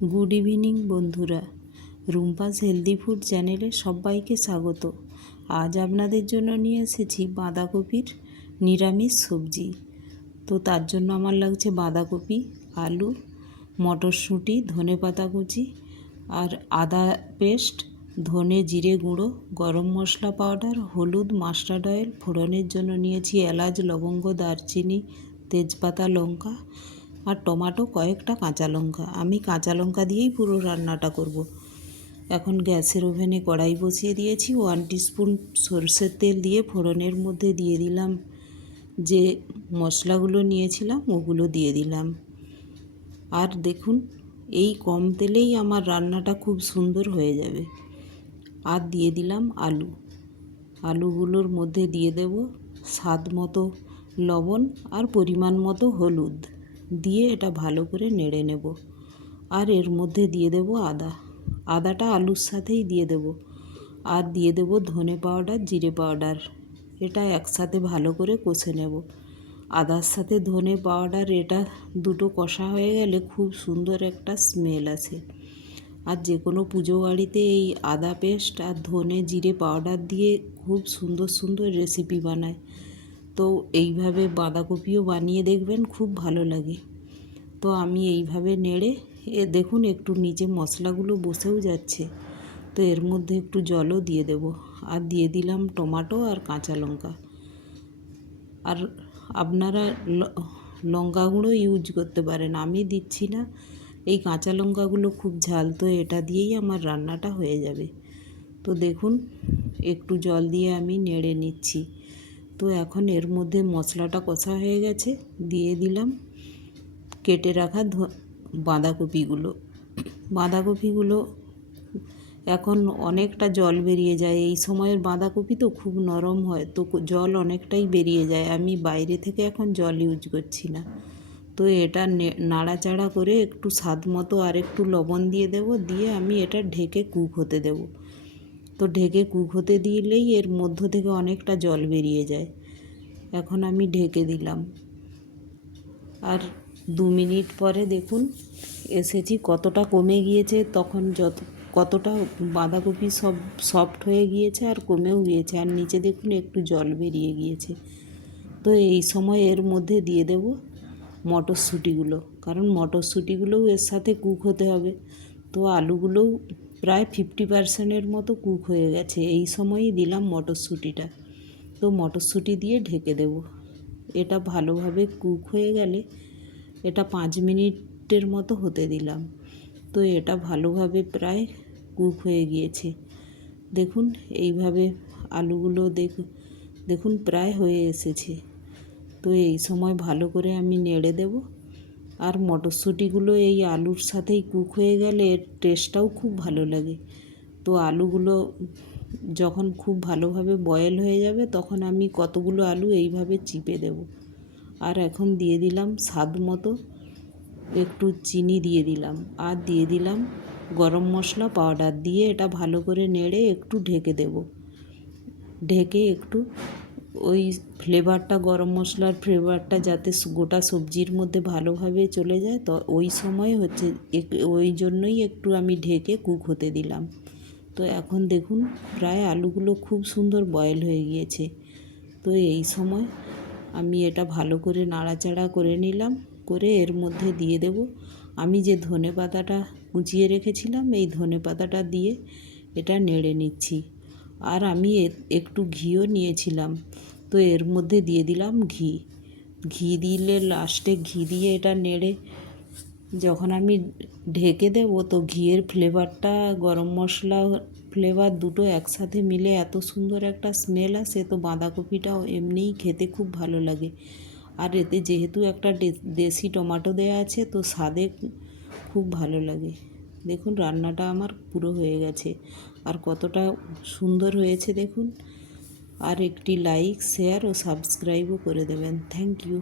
Good evening বন্ধুরা, Rumpa's healthy food চ্যানেলে সবাইকে স্বাগত। আজ আপনাদের জন্য নিয়ে এসেছি বাঁধাকপির নিরামিষ সবজি। তো তার জন্য আমার লাগছে বাঁধাকপি, আলু, মটরশুঁটি, ধনেপাতা কুচি আর আদা পেস্ট, ধনে জিরে গুঁড়ো, গরম মশলা পাউডার, হলুদ, মাস্টার্ড অয়েল। ফোড়নের জন্য নিয়েছি এলাচ, লবঙ্গ, দারচিনি, তেজপাতা, লঙ্কা আর টমেটো, কয়েকটা কাঁচা লঙ্কা। আমি কাঁচা লঙ্কা দিয়েই পুরো রান্নাটা করব। এখন গ্যাসের ওভেনে কড়াই বসিয়ে দিয়েছি। 1 টিস্পুন সরষের তেল দিয়ে ফোড়নের মধ্যে দিয়ে দিলাম যে মশলাগুলো নিয়েছিলাম, ওগুলো দিয়ে দিলাম। আর দেখুন, এই কম তেলেই আমার রান্নাটা খুব সুন্দর হয়ে যাবে। আর দিয়ে দিলাম আলু। আলুগুলোর মধ্যে দিয়ে দেব স্বাদ মতো লবণ আর পরিমাণ মতো হলুদ দিয়ে এটা ভালো করে নেড়ে নেব। আর এর মধ্যে দিয়ে দেব আদাটা আলুর সাথেই দিয়ে দেব। আর দিয়ে দেব ধনে পাউডার, জিরে পাউডার। এটা একসাথে ভালো করে কষে নেব। আদার সাথে ধনে পাউডার এটা দুটো কষা হয়ে গেলে খুব সুন্দর একটা স্মেল আসে। আর যে কোনো পুজো বাড়িতে এই আদা পেস্ট আর ধনে জিরে পাউডার দিয়ে খুব সুন্দর সুন্দর রেসিপি বানায়। তো এইভাবে বাঁধাকপিও বানিয়ে দেখবেন, খুব ভালো লাগে। তো আমি এইভাবে নেড়ে দেখুন একটু নিচে মশলাগুলো বসেও যাচ্ছে। তো এর মধ্যে একটু জলও দিয়ে দেব। আর দিয়ে দিলাম টমেটো আর কাঁচা লঙ্কা। আর আপনারা লঙ্কা গুঁড়ো ইউজ করতে পারেন, আমি দিচ্ছি না। এই কাঁচা লঙ্কাগুলো খুব ঝাল, তো এটা দিয়েই আমার রান্নাটা হয়ে যাবে। তো দেখুন একটু জল দিয়ে আমি নেড়ে নিচ্ছি। তো এখন এর মধ্যে মশলাটা কষা হয়ে গেছে, দিয়ে দিলাম কেটে রাখা বাঁধাকপিগুলো এখন অনেকটা জল বেরিয়ে যায়। এই সময়ের বাঁধাকপি তো খুব নরম হয়, তো জল অনেকটাই বেরিয়ে যায়। আমি বাইরে থেকে এখন জল ইউজ করছি না। তো এটা নাড়াচাড়া করে একটু স্বাদ মতো আর একটু লবণ দিয়ে দেব, দিয়ে আমি এটা ঢেকে কুক হতে দেব। তো ঢেকে কুক হতে দিলেই এর মধ্য থেকে অনেকটা জল বেরিয়ে যায়। এখন আমি ঢেকে দিলাম। আর 2 মিনিট পরে দেখুন এসেছি, কতটা কমে গিয়েছে, তখন কতটা বাঁধাকপি সব সফট হয়ে গিয়েছে আর কমেও গিয়েছে। আর নিচে দেখুন একটু জল বেরিয়ে গিয়েছে। তো এই সময় এর মধ্যে দিয়ে দেব মটরশুঁটিগুলো, কারণ মটরশুঁটিগুলোও এর সাথে কুক হতে হবে। তো আলুগুলোও প্রায় 50% মতো কুক হয়ে গেছে। এই সময়ই দিলাম মটরশুঁটিটা। তো মটরশুঁটি দিয়ে ঢেকে দেব। এটা ভালোভাবে কুক হয়ে গেলে এটা 5 মিনিটের মতো হতে দিলাম। তো এটা ভালোভাবে প্রায় কুক হয়ে গিয়েছে। দেখুন এইভাবে আলুগুলো দেখুন প্রায় হয়ে এসেছে। তো এই সময় ভালো করে আমি নেড়ে দেব। আর মটরশুঁটিগুলো এই আলুর সাথেই কুক হয়ে গেলে এর টেস্টটাও খুব ভালো লাগে। তো আলুগুলো যখন খুব ভালোভাবে বয়েল হয়ে যাবে, তখন আমি কতগুলো আলু এইভাবে চিপে দেব। আর এখন দিয়ে দিলাম স্বাদ মতো একটু চিনি দিয়ে দিলাম। আর দিয়ে দিলাম গরম মশলা পাউডার, দিয়ে এটা ভালো করে নেড়ে একটু ঢেকে দেব। ঢেকে একটু ওই ফ্লেভারটা, গরম মশলার ফ্লেভারটা যাতে গোটা সবজির মধ্যে ভালোভাবে চলে যায়, তো ওই সময় ওই জন্যই একটু আমি ঢেকে কুক হতে দিলাম। তো এখন দেখুন প্রায় আলুগুলো খুব সুন্দর বয়েল হয়ে গিয়েছে। তো এই সময় আমি এটা ভালো করে নাড়াচাড়া করে নিলাম, করে এর মধ্যে দিয়ে দেব আমি যে ধনেপাতাটা কুচিয়ে রেখেছিলাম, এই ধনেপাতাটা দিয়ে এটা নেড়ে নিচ্ছি। আর আমি একটু ঘিও নিয়েছিলাম, তো এর মধ্যে দিয়ে দিলাম ঘি দিলে লাস্টে ঘি দিয়ে এটা নেড়ে যখন আমি ঢেকে দেব, তো ঘিয়ের ফ্লেভারটা, গরম মশলা ফ্লেভার দুটো একসাথে মিলে এত সুন্দর একটা স্মেল আসে। তো বাঁধাকপিটাও এমনিই খেতে খুব ভালো লাগে। আর এতে যেহেতু একটা দেশি টমেটো দেওয়া আছে, তো স্বাদে খুব ভালো লাগে। দেখুন রান্নাটা আমার পুরো হয়ে গেছে। আর কতটা সুন্দর হয়েছে দেখুন। আর একটি লাইক, শেয়ার ও সাবস্ক্রাইবও করে দেবেন। Thank you.